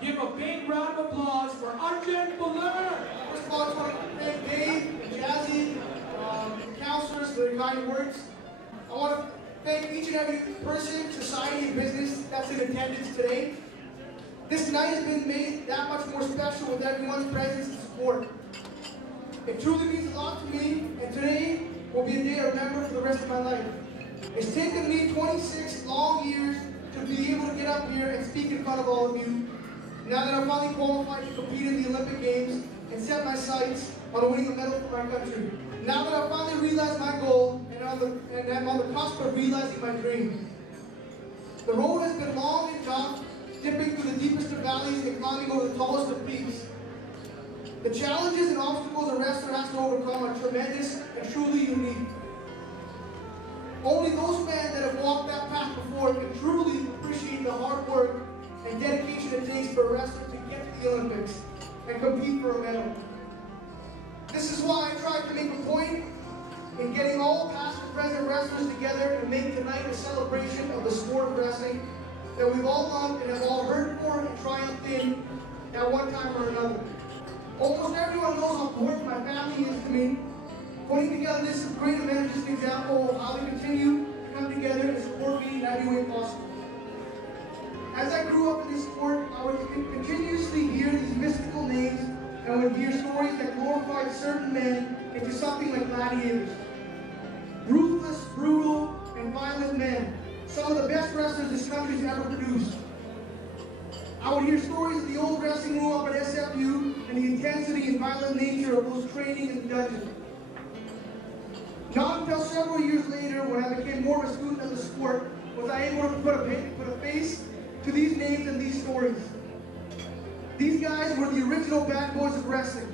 Give a big round of applause for Arjan Pre. First of all, I just want to thank Dave and Jazzy, the counselors, for their kind words. I want to thank each and every person, society, and business that's in attendance today. This night has been made that much more special with everyone's presence and support. It truly means a lot to me, and today will be a day I remember for the rest of my life. It's taken me 26 long years to be able to get up here and speak in front of all of you. Now that I'm finally qualified to compete in the Olympic Games and set my sights on winning a medal for my country. Now that I've finally realized my goal and I'm on the cusp of realizing my dream. The road has been long and tough, dipping through the deepest of valleys and climbing over the tallest of peaks. The challenges and obstacles a wrestler has to overcome are tremendous and truly unique. Only those men that have walked that path before can truly appreciate the hard work and dedication it takes for a wrestler to get to the Olympics and compete for a medal. This is why I tried to make a point in getting all past and present wrestlers together and make tonight a celebration of the sport of wrestling that we've all loved and have all heard for and triumphed in at one time or another. Almost everyone knows how important my family is to me. Putting together this great event is just an example of how they continue to come together and support me in every way possible. As I grew up in this sport, I would continuously hear these mystical names and would hear stories that glorified certain men into something like gladiators. Ruthless, brutal, and violent men. Some of the best wrestlers this country's ever produced. I would hear stories of the old wrestling room up at SFU and the intensity and violent nature of those training in the dungeon. Not until several years later, when I became more of a student of the sport, was I able to put a face to these names and these stories. These guys were the original bad boys of wrestling,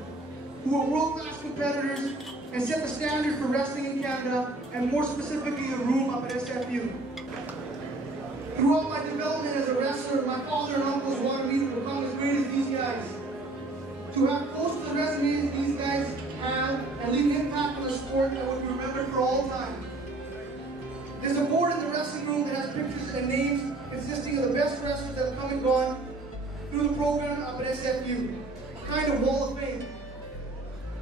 who were world-class competitors and set the standard for wrestling in Canada, and more specifically the room up at SFU. Throughout my development as a wrestler, my father and uncles wanted me to become as great as these guys. To have close to the resumes these guys have and leave an impact on the sport that will be remembered for all time. There's a board in the wrestling room that has pictures and names consisting of the best wrestlers that have come and gone through the program up at SFU, a kind of wall of fame,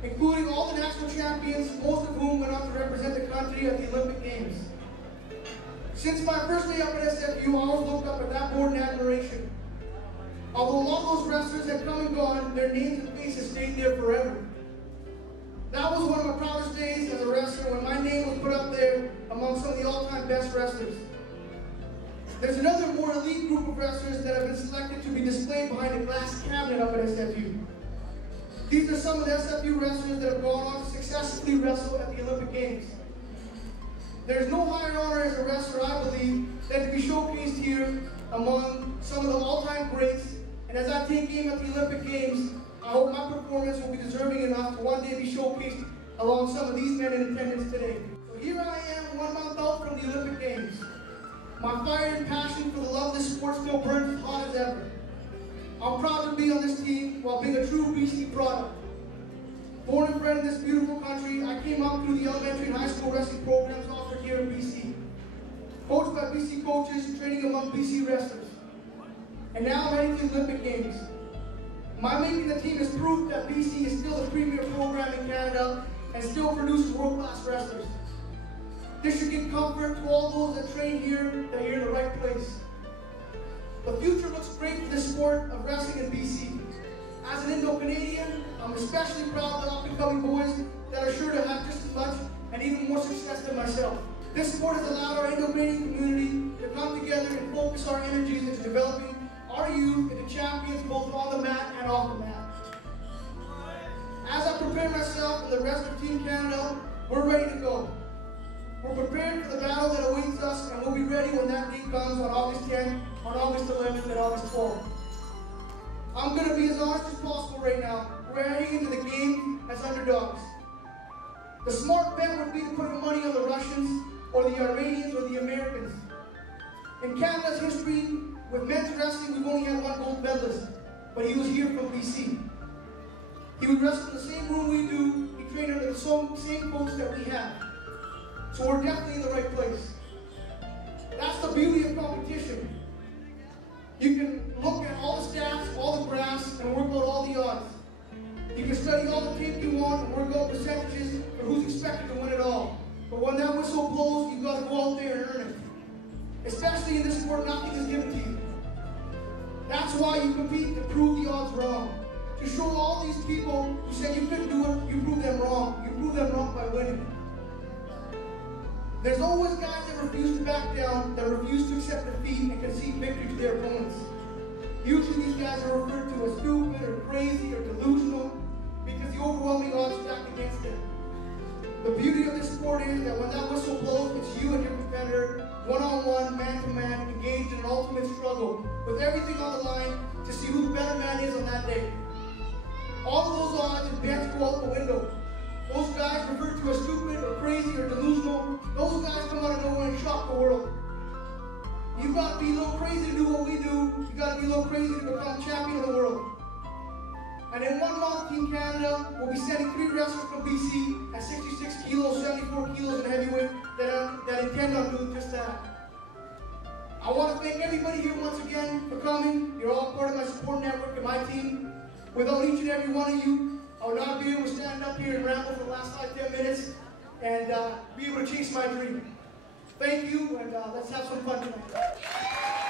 including all the national champions, most of whom went on to represent the country at the Olympic Games. Since my first day up at SFU, I always looked up at that board in admiration. Although a lot of those wrestlers had come and gone, their names and faces stayed there forever. That was one of my proudest days as a wrestler when my name was put up there among some of the all-time best wrestlers. There's another more elite group of wrestlers that have been selected to be displayed behind a glass cabinet up at SFU. These are some of the SFU wrestlers that have gone on to successfully wrestle at the Olympic Games. There's no higher honor as a wrestler, I believe, than to be showcased here among some of the all-time greats. And as I take aim at the Olympic Games, I hope my performance will be deserving enough to one day be showcased along some of these men in attendance today. So here I am, 1 month out from the Olympic Games. My fire and passion for the love of this sport still burns as hot as ever. I'm proud to be on this team while being a true BC product. Born and bred in this beautiful country, I came up through the elementary and high school wrestling programs offered here in BC. Coached by BC coaches, training among BC wrestlers. And now I'm heading to the Olympic Games. My making the team is proof that BC is still the premier program in Canada and still produces world-class wrestlers. This should give comfort to all those that train here that you're in the right place. The future looks great for the sport of wrestling in BC. As an Indo-Canadian, I'm especially proud of the up-and-coming boys that are sure to have just as much and even more success than myself. This sport has allowed our Indo-Canadian community to come together and focus our energies into developing our youth into champions both on the mat and off the mat. As I prepare myself and the rest of Team Canada, we're ready to go. We're prepared for the battle that awaits us, and we'll be ready when that day comes on August 10th, on August 11th, and August 12th. I'm going to be as honest as possible right now. We're heading into the game as underdogs. The smart bet would be to put money on the Russians, or the Iranians, or the Americans. In Canada's history, with men's wrestling, we've only had one gold medalist, but he was here from BC. He would wrestle in the same room we do. He trained under the same coach that we have. So we're definitely in the right place. That's the beauty of competition. You can look at all the stats, all the graphs, and work out all the odds. You can study all the tape you want and work out percentages for who's expected to win it all. But when that whistle blows, you've got to go out there and earn it. Especially in this sport, nothing is given to you. That's why you compete, to prove the odds wrong. To show all these people who said you couldn't do it, you prove them wrong. You prove them wrong by winning. There's always guys that refuse to back down, that refuse to accept defeat and concede victory to their opponents. Usually these guys are referred to as stupid or crazy or delusional because the overwhelming odds stacked against them. The beauty of this sport is that when that whistle blows, it's you and your competitor, one-on-one, man-to-man, engaged in an ultimate struggle with everything on the line to see who the better man is on that day. All of those odds and bets go out the window. Those guys referred to as stupid or crazy or delusional, those guys come out of nowhere and shock the world. You've got to be a little crazy to do what we do. You've got to be a little crazy to become champion of the world. And in 1 month, Team Canada will be sending 3 wrestlers from BC at 66 kilos, 74 kilos in heavyweight that intend on doing just that. I want to thank everybody here once again for coming. You're all part of my support network and my team. Without each and every one of you, I would not be able to stand up here and ramble for the last 5-10 minutes and be able to chase my dream. Thank you, and let's have some fun tonight.